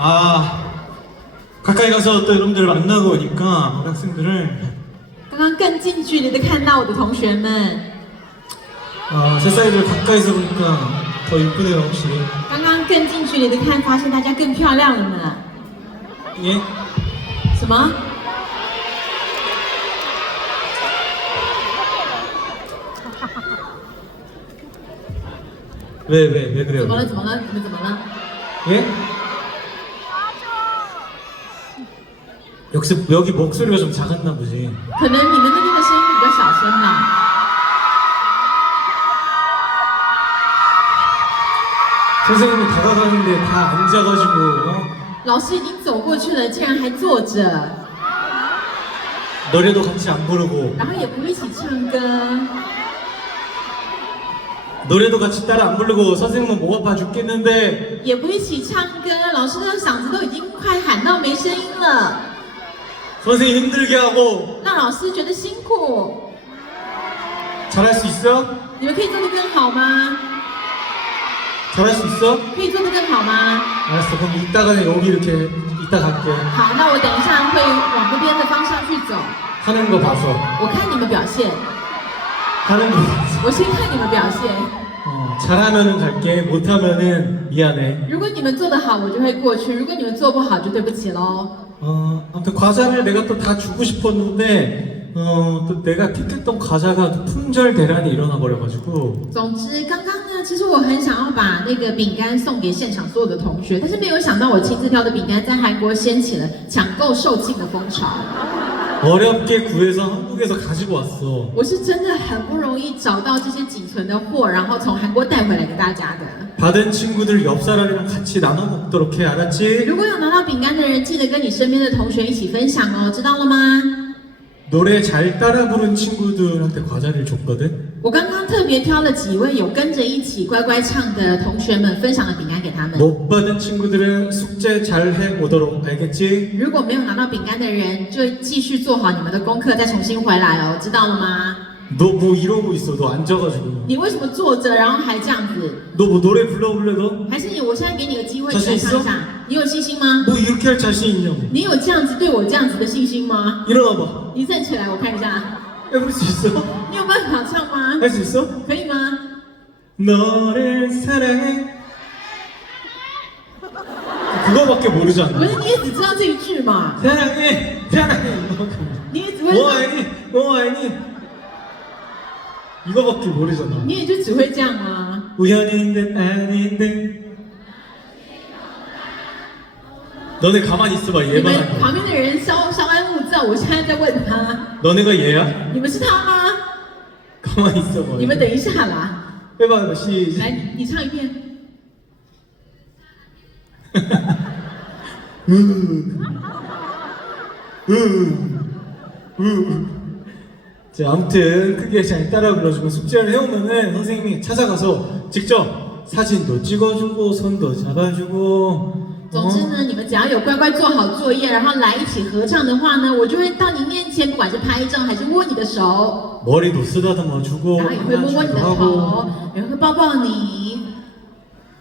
아 가까이 가서 또 여러분들 만나고 오니까 우리 학생들을 刚刚更近距离的看到我的同学们， 아, 제 사이들 가까이서 보니까 더 이쁘네요 확실히 刚刚更近距离的看，发现大家更漂亮了呢。 예? 什么？ 왜 왜 왜 怎 그래요? 么了？怎么了？你们怎么了？ 예? 역시 여기 목소리가 좀 작았나 보지 可能你们那边的声音比较小声啦。 선생님이 다가가는데 다 앉아가지고 어? 老师已经走过去了，竟然还坐着， 노래도 같이 안 부르고 然后也不一起唱歌， 노래도 같이 따라 안 부르고 선생님은 목 아파 죽겠는데 也不一起唱歌，老师的嗓子都已经快喊到没声音了， 선생님 힘들게 하고 让老师觉得辛苦。 잘할 수 있어? 你们可以做得更好吗？ 잘할 수 있어? 可以做得更好吗？ 알았어 그럼 이따가는 여기 이렇게 이따 갈게 好，那我等一下会往那边的方向去走。 하는 거 봐서 我看你们表现， 하는 거 봐서 我先看你们表现。 어, 잘하면은 갈게 못하면은 미안해 如果你们做得好，我就会过去；如果你们做不好，就对不起喽。 어, 아무튼 과자를 내가 또 다 주고 싶었는데 어, 또 내가 픽했던 과자가 또 품절 대란이 일어나 버려가지고 总之，刚刚呢，其实我很想要把那个饼干送给现场所有的同学，但是没有想到我亲自挑的饼干在韩国掀起了抢购售罄的风潮。 어렵게 구해서 한국에서 가지고 왔어 我是真的很不容易找到这些仅存的货，然后从韩国带回来给大家的。 받은 친구들 옆 사람이랑 같이 나눠 먹도록 해 알았지? 如果有拿到饼干的人，记得跟你身边的同学一起分享哦，知道了吗？ 노래 잘 따라 부른 친구들한테 과자를 줬거든 我刚刚特别挑了几位有跟着一起乖乖唱的同学们，分享了饼干给他们。 못 받은 친구들은 숙제 잘 해 오도록 알겠지? 如果没有拿到饼干的人，就继续做好你们的功课，再重新回来哦，知道了吗？ 너 뭐 이러고 있어 너 앉아가지고 你为什么坐着，然后还这样子？ 너 뭐 노래 불러볼래 너? 还是你？我现在给你个机会，你 자신 来 있어 唱一下。你有信心吗？ 너 이렇게 할 자신 있냐고 你有这样子对我这样子的信心吗？ 일어나봐 你站起来，我看一下。 해볼 수 있어? 你有办法唱吗？ 할 수 있어? 可以吗？ 너를 사랑해 그거밖에 不 모르잖아 是，你也只知道这一句嘛？ 사랑해 사랑해 이거밖에 你也只会 뭐 아니 뭐 아니 이거밖에 모르잖아 你也就只会这样吗？ 우연인 듯 아닌 듯 너네 가만히 있어봐 你 얘만 们 할게 旁边的人稍稍安勿躁，我现在在问他， 너네가 얘야? 你们是他吗？ 가만히 있어봐 你们等一下啦， 해봐 해봐 시작 来，你你唱一遍。 자, 아무튼 크게 잘 따라 불러주고 숙제를 해오면은 선생님이 찾아가서 직접 사진도 찍어주고 손도 잡아주고 总之呢，你们只要有乖乖做好作业，然后来一起合唱的话呢，我就会到你面前，不管是拍照还是握你的手， 머리도 쓰다듬어주고 然后也会摸摸你的 안아주기도 头 하고 ，也会抱抱你。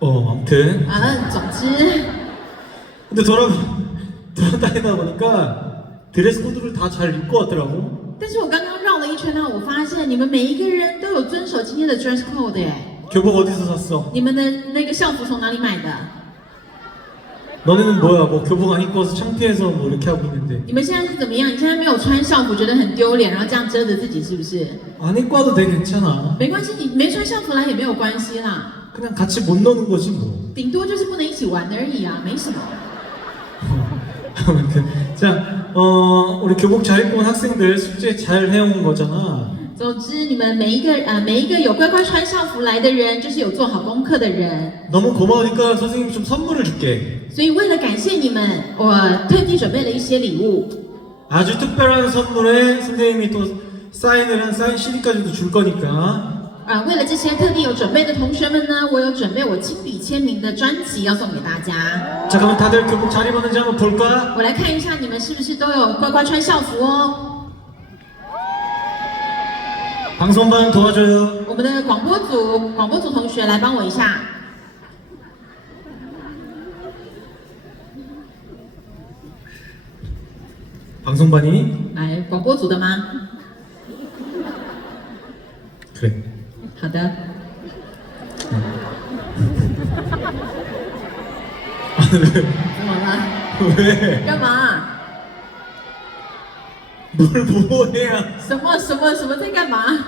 어 아무튼 啊，总之， 근데 돌아 돌아다니다 보니까 드레스 코드를 다 잘 입고 왔더라고 但是我刚刚绕了一 아， 圈呢，我发现你们每一个人都有遵守今天的 dress code 耶。 교복 어디서 샀어? 你们的那个校服从哪里买的？ 너네는 뭐야 뭐 교복 안 입고 와서 창피해서 뭐 이렇게 하고 있는데 你们现在是怎么样？你现在没有穿校服，觉得很丢脸，然后这样遮着自己，是不是？ 안 입고 와도 돼 괜찮아 没关系，你没穿校服来也没有关系啦， 그냥 같이 못 노는 거지 뭐 顶多就是不能一起玩而已啊，没什么。 아무튼 자, 어, 우리 교복 잘 입고 온 학생들 숙제 잘 해온 거잖아. 总之，你们每一个呃每一个有乖乖穿校服来的人，就是有做好功课的人。 너무 고마우니까 선생님이 좀 선물을 줄게. 所以为了感谢你们，我特地准备了一些礼物。 아주 특별한 선물에 선생님이 또 사인을 한 사인 CD까지도 줄 거니까 啊、为了这些特地有准备的同学们呢，我有准备我亲笔签名的专辑要送给大家。 자, 그러면 다들 교복 잘 입었는지 한번 볼까? 我来看一下你们是不是都有乖乖穿校服哦。 방송반 도와줘요. 我们的广播组广播组同学来帮我一下。 방송반이 来，广播组的吗？ 그래. 好的。 怎么了？ 왜? 干嘛？ 뭘 보호해야? 什么什么什么在干嘛？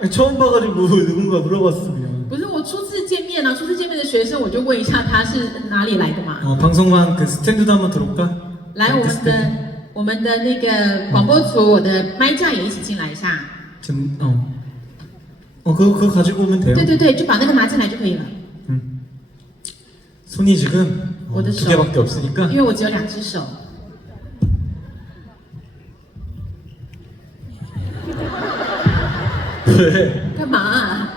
아니, 처음 봐가지고 누군가 물어봤으면. 不是我初次见面啊，初次见面的学生，我就问一下他是哪里来的嘛。 어, 방송반 그 스탠드도 한번 들어올까? 来，我 마이크 们 스탠드. 的我们的那个广播组，我的麦架也一起进来一下。 전, 어. 어, 그거, 그거 가지고 오면 돼요. 对对对，就把那个拿进来就可以了， 음. 손이 지금 어, 어디 두 있어? 개밖에 없으니까 因为我只有两只手。 왜? 干嘛啊、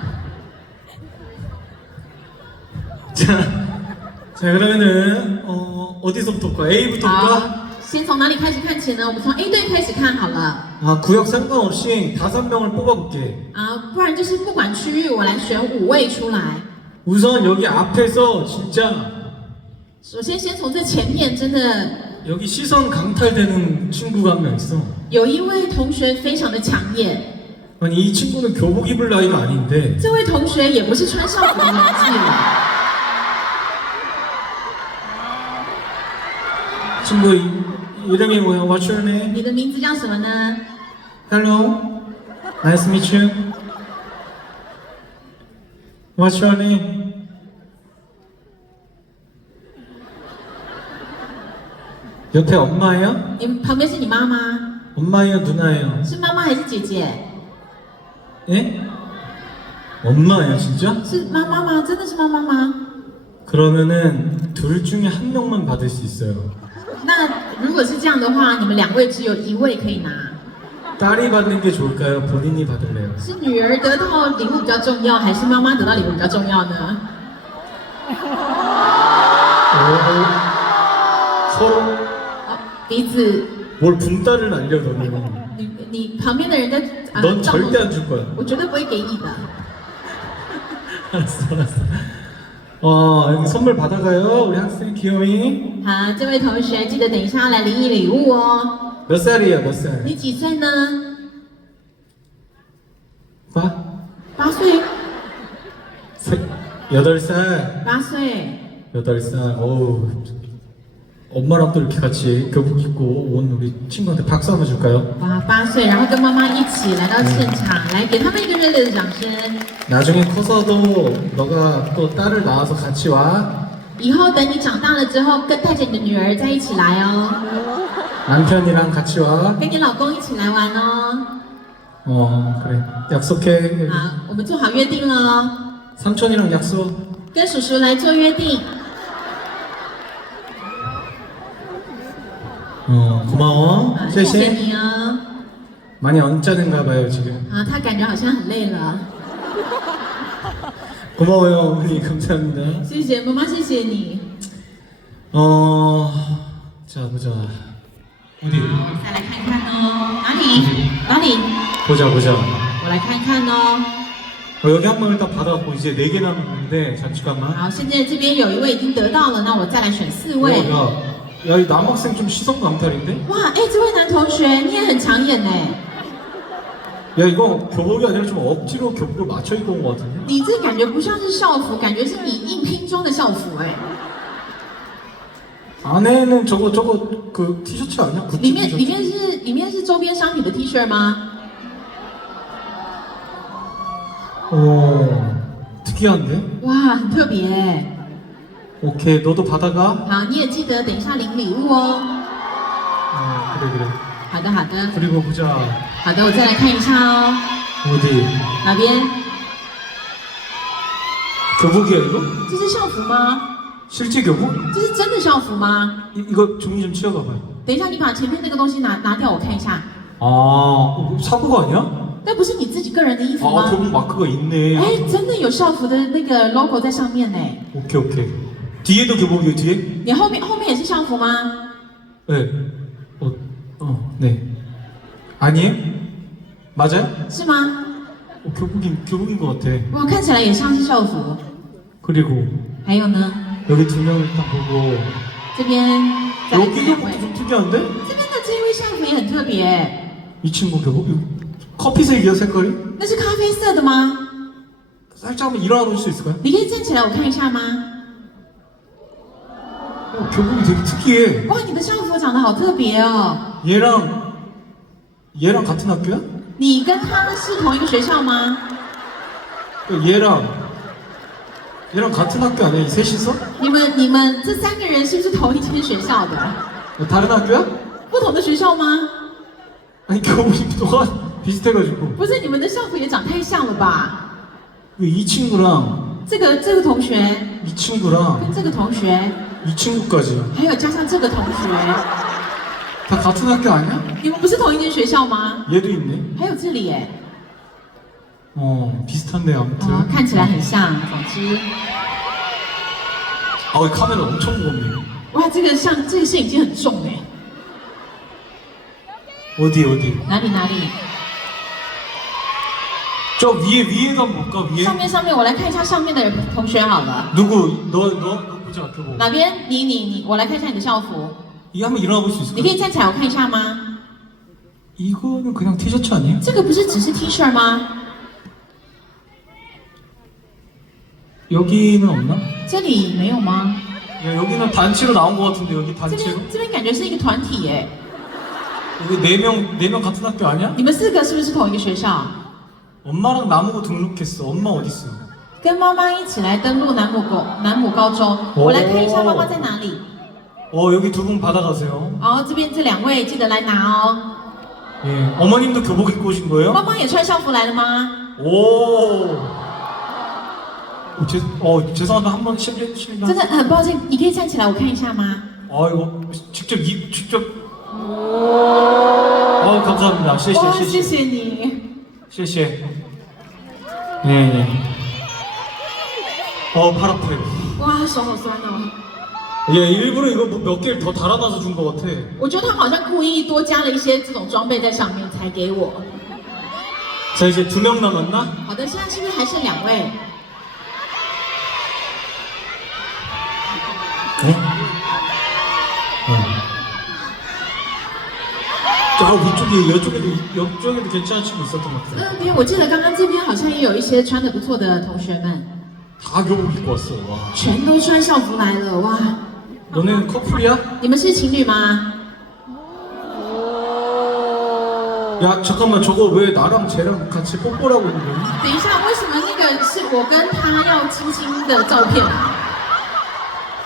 자, 자 그러면은 어, 어디서부터 볼까? A부터 볼까? 好，先从哪里开始看起呢？我们从 A 队开始看好了 아 구역 상관없이 다섯 명을 뽑아볼게. 啊，不然就是不管区域，我来选五位出来。 우선 여기 앞에서 진짜 首先，先从这前面，真的 여기 시선 강탈되는 친구가 한 명 있어. 有一位同学非常的抢眼， 아니 이 친구는 교복 입을 나이가 아닌데 这位同学也不是穿校服的年纪了。 친구 이, 이름이 뭐야? What's your name? 你的名字叫什么呢？ Hello. Nice to meet you. What's your name? 옆에 엄마예요? 你旁边是你妈妈？ 엄마예요, 누나예요? 是妈妈还是姐姐？ 예? 엄마예요, 진짜? 是妈妈吗？真的是妈妈吗？ 그러면은 둘 중에 한 명만 받을 수 있어요. 那如果是这样的话，你们两位只有一位可以拿， 딸이 받는 게 좋을까요? 본인이 받을래요? 是女儿得到礼物比较重要，还是妈妈得到礼物比较重要呢？ 오, 서로 哦，彼此， 뭘 분딸을 날려 너는. 你你旁边的人在啊 넌 照顾 절대 안 줄 거야. 我绝对不会给你的。 알았어, 알았어. 어, 여기 선물 받아가요, 우리 학생 귀요미. 好，这位同学记得等一下来领你礼物哦。 몇 살이에요, 몇 살? 你几岁呢？ 봐? 八岁， 세, 여덟 살. 八岁。 여덟 살. 어우. 엄마랑 또 이렇게 같이 교복 입고 온 우리 친구한테 박수 한번 줄까요? 哇，八岁，然后跟妈妈一起来到现场，来给他们一个热烈的掌声。 나중에 커서도 너가 또 딸을 낳아서 같이 와. 以后等你长大了之后，跟带着你的女儿在一起来哦， 남편이랑 같이 와. 跟你老公一起来玩哦。 어, 그래. 약속해. 好，我们做好约定了哦， 삼촌이랑 약속. 跟叔叔来做约定。 어, 고마워. 啊，谢谢 쉐쉐. 你哦。 많이 언짢은가 봐요, 지금. 啊，他感觉好像很累了。 고마워요, 어머니. 감사합니다. 谢谢妈妈，谢谢你。 어, 자, 보자. 어디? 再来看看哦，哪里？哪里？ 보자, 보자. 我来看看哦。 어, 여기 한 번 일단 받아갖고 이제 네 개 남았는데, 잠깐만. 好，现在这边有一位已经得到了，那我再来选四 어, 位。 야, 야, 이 남학생 좀 시선 강탈인데? 哇，哎，这位男同学你也很抢眼呢， 야, 이거 교복이 아니라 좀 억지로 교복을 맞춰 입고 온 것 같은데? 你这感觉不像是校服，感觉是你硬拼装的校服哎。 안에는 저거, 저거, 그 티셔츠 아니야? 굿즈 里面里 티셔츠? 面是里面是周边商品的 T 恤吗？ 오, 특이한데? 哇，很特别哎。 오케이, 너도 받아가. 好，你也记得等一下领礼物哦。 어, 그래, 그래. 好的好的 그리고 보자. 好的，我再来看一下哦， 어디? 哪边？ 교복이야, 이거? 这是校服吗？ 실제 교복? 这是真的校服吗？ 이, 이거 종이 좀 치워봐봐요. 等一下，你把前面那个东西拿拿掉，我看一下。 아, 어, 사고가 아니야? 那不是你自己个人的衣服 아, 吗？ 교복 마크가 있네. 哎，真的有校服的那个 logo 在上面呢。 오케이, 오케이. 뒤에도 교복이요, 뒤에? 你后面后面也是校服吗？ 네. 어, 어, 네. 아니에요? 맞아요? 是吗？ 어, 교복인, 교복인 것 같아. 哇，看起来也像是校服。 그리고 还有呢， 여기 두 명 일단 보고 这边再来看 여기 两位 교복도 ，좀 특이한데? 这边的 这位校服也很特别， 이 친구 교복 이거 커피색이야 색깔이? 那是咖啡色的吗？ 살짝 한번 일어나 볼 수 있을까요? 你可以站起来我看一下吗？ 어, 교복이 되게 특이해. 哇，你的校服长得好特别哦！ 얘랑 얘랑 같은 학교야? 你跟他是同一个学校吗？ 얘랑 얘랑 같은 학교 아니야? 이 셋이서? 你们你们这三个人是不是同一间学校的？ 다른 학교야? 不同的学校吗？ 아니 교복이 또한 비슷해가지고 不是，你们的校服也长太像了吧？ 이 친구랑 这个这个同学 이 친구랑 跟这个同学， 이 친구까지 还有加上这个同学， 다 같은 학교 아니야? 你们不是同一间学校吗？ 얘도 있네. 还有这里耶， 어 비슷한데 啊、 아무튼. 看起来很像。总之， 아 카메라 엄청 무겁네. 哇，这个像这个摄影机很重哎， 어디 어디? 哪里哪里？ 저 위에 위에가 뭘까 위에? 上面上面，我来看一下上面的人同学好了。 누구 너 너 너 보자 교복. 哪边？你你你，我来看一下你的校服。 이 한번 일어나 볼 수 你可 있을까? 以站起来，我看一下吗？ 이거는 그냥 티셔츠 아니야? 这个不是只是 T 恤吗？ 여기는 없나? 这里没有吗？ 야 여기는 단체로 나온 것 같은데 여기 这 단체로? 边这边感觉是一个团体耶。 여기 네명네 명 같은 학교 아니야? 你们四个是不是同一个学校？ 엄마랑 나무고 등록했어. 엄마 어디 있어? 跟妈妈一起来登录南母高南母高中。我来看一下妈妈在哪里。 어 여기 두 분 받아가세요. 哦，这边这两位记得来拿哦。 예. 어머님도 교복 입고 오신 妈 거예요? 妈也穿校服来了吗？ 오. 어, 죄, 어 죄송한데 한번 실례 실례. 真的很抱歉，你可以站起来我看一下吗？ 아 이거 직접 이 직접. 어 감사합니다. 谢谢哇，谢谢谢谢你。谢谢. 네 네. 어팔 아파요. 哇，手好酸哦。 얘 일부러 이거 뭐몇 개를 더 달아놔서 준 것 같아. 我觉得他好像故意多加了一些这种装备在上面才给我。 자 이제 두 명 남았나? 好的，现在是不是还剩两位？ 네? 어. 저 위쪽에 이쪽에도 이쪽에도 괜찮은 친구 있었던 것 같아. 那边我记得刚刚这边好像也有一些穿的不错的同学们， 다 교복 입고 왔어. 와. 全都穿校服来了，哇！ 너네는 커플이야? 你们是情侣吗？ 야 잠깐만 저거 왜 나랑 쟤랑 같이 뽀뽀라고 있는 거야? 等一下，为什么那个是我跟他要亲亲的照片啊？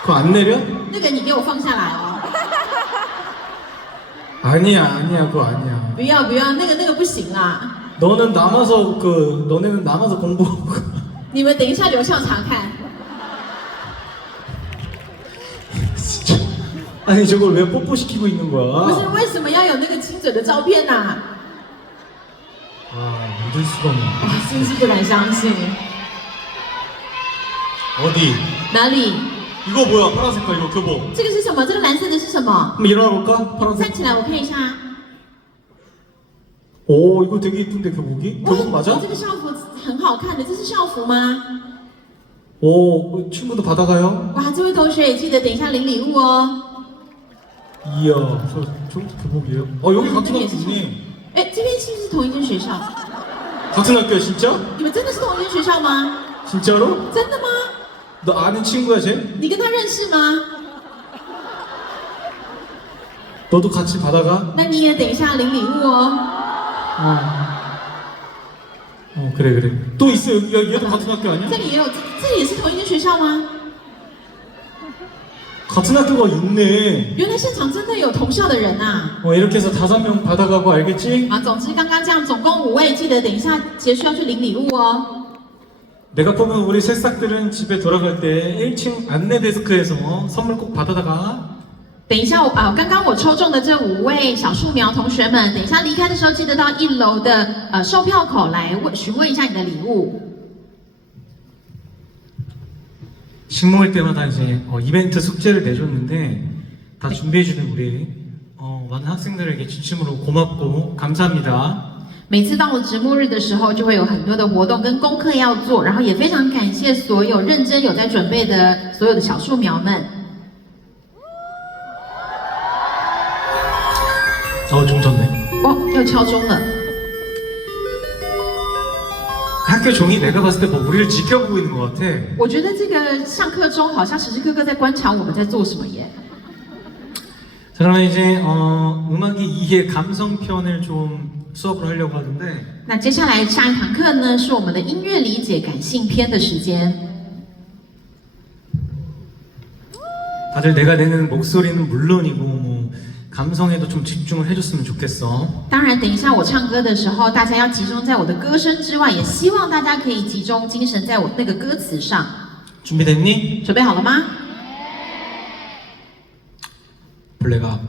그거 안 내려? 那个你给我放下来哦！ 아니야 아니야 그거 아니야. 不要不要，那个那个不行啦！ 너는 남아서 그 너네는 남아서 공부하고 가. 你们等一下留校查看。 진짜. 아니 저걸 왜 뽀뽀 시키고 있는 不是 거야? 为什么要有那个亲嘴的照片呐、 아 믿을 수가 없네. 我真是不敢相信。 어디? 哪里？ 이거 뭐야 파란 색깔 이거 교복. 这个是什么？这个蓝色的是什么？ 한번 일어나 볼까? 파란색. 站起来，我看一下。 오 이거 되게 이쁜데 교복이? 哇 교복 맞아? 这个校服很好看的，这是校服吗？ 오 어, 친구도 받아가요? 哇，这位同学也记得等一下领礼物哦。 이야 저, 저 교복이에요? 어 여기 같은 학교 있네 哎，这边是不是同一间学校？ 같은 학교야 진짜? 你们真的是同一间学校吗？ 진짜로? 真的吗？ 너 아는 친구야 쟤? 你跟他认识吗？ 너도 같이 받아가? 那你也等一下领礼物哦。 어. 어 그래 그래 또 있어 여기 야, 얘도 같은 학교 아니야? 这里也有，这这里也是同一间学校吗？ 같은 학교가 있네 原来现场真的有同校的人呐、 어 이렇게 해서 다섯 명 받아가고 알겠지? 啊！总之刚刚这样，总共五位，记得等一下结束要去领礼物哦。 내가 뽑은 우리 새싹들은 집에 돌아갈 때 1층 안내 데스크에서 선물 꼭 받아다가 等一下我啊，刚刚我抽中的这五位小树苗同学们，等一下离开的时候记得到一楼的呃售票口来问询问一下你的礼物。 식 먹을 때마다 이제 어, 이벤트 숙제를 내줬는데 다 준비해주는 우리 어, 많은 학생들에게 진심으로 고맙고 감사합니다. 每次到了直播日的时候，就会有很多的活动跟功课要做，然后也非常感谢所有认真有在准备的所有的小树苗们。 어, 종 쳤네. 哦，又敲钟了。 학교 종이 내가 봤을 때 뭐 우리를 지켜보고 있는 것 같아. 我觉得这个上课钟好像时时刻刻在观察我们在做什么耶。 자, 그러면 이제 어, 음악이 이해 감성 편을 좀 수업을 하려고 하는데 那接下来下一堂课呢，是我们的音乐理解感性篇的时间。 다들 내가 내는 목소리는 물론이고 뭐 감성에도 좀 집중을 해줬으면 좋겠어. 当然，等一下我唱歌的时候，大家要集中在我的歌声之外，也希望大家可以集中精神在我那个歌词上。 준비됐니? 准备好了吗？ 블랙아